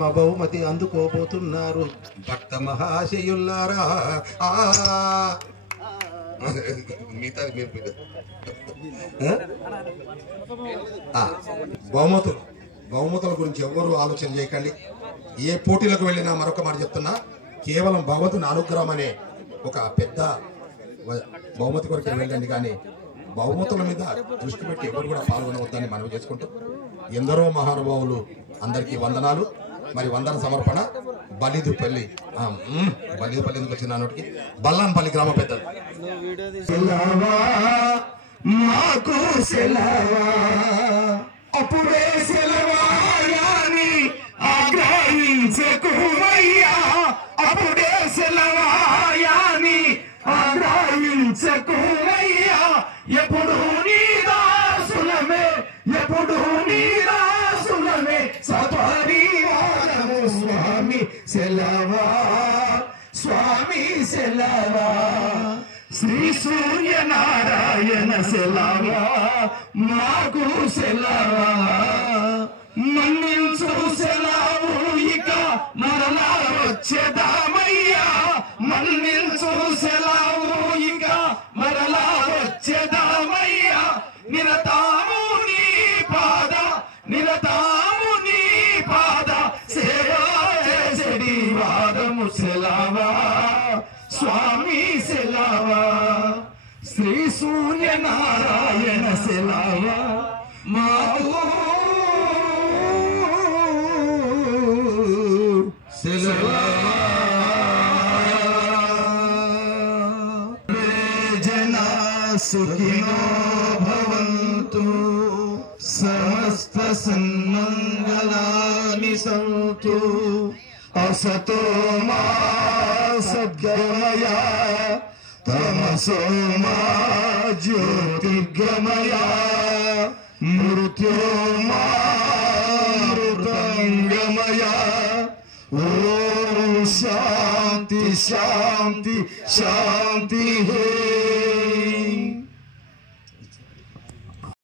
మా బహుమతి అందుకోబోతున్నారు భక్త మహాశయుల్లారా. మిగతా బహుమతుల గురించి ఎవ్వరూ ఆలోచన చేయకండి. ఏ పోటీలకు వెళ్ళినా మరొక మాట చెప్తున్నా, కేవలం భగవంతుని అనుగ్రహం అనే ఒక పెద్ద బహుమతి కొరకు వెళ్ళండి, కానీ బహుమతుల మీద దృష్టి పెట్టి ఎవరు కూడా పాల్గొనవద్దని మనవి చేసుకుంటూ, ఎందరో మహానుభావులు అందరికీ వందనాలు. మరి వందన సమర్పణ బలిదుపల్లి ఎందుకు వచ్చిన నోటికి బల్లాన్పల్లి గ్రామ పెద్దలు. మాకు సెలవా అప్పుడే సెలవాయాని ఆగ్రహించకుమయ్యా, అప్పుడే సెలవాయాని ఆగ్రహించకుమయ్యా, ఎప్పుడు నీ దాసులమే, ఎప్పుడు నీ దాసులమే సపరివారము. స్వామి సెలవా, స్వామి సెలవా, శ్రీ సూర్యనారాయణ సెలవా, మాకు సెలవా, మన్నించు సెలవు ఇక మరలా వచ్చేదామయ్యా, మన్నించు సెలవు ఇక మరలా వచ్చేదామయ్యా, నిరతాము నీ పాద, నిరతాము నీ పాద సేవా చేసడి వారము సెలవా, స్వామి సెలవా, శ్రీ సూర్యనారాయణ సెలవా, మాకు సెలవా. జనా సుఖినో భవంతు, సమస్త సన్మంగళాని సంతు, असतो मा सद्गमया, तमसो मा ज्योतिर्गमया, मृत्योर्मा मृतंगमया. ओम शांति शांति शांति है.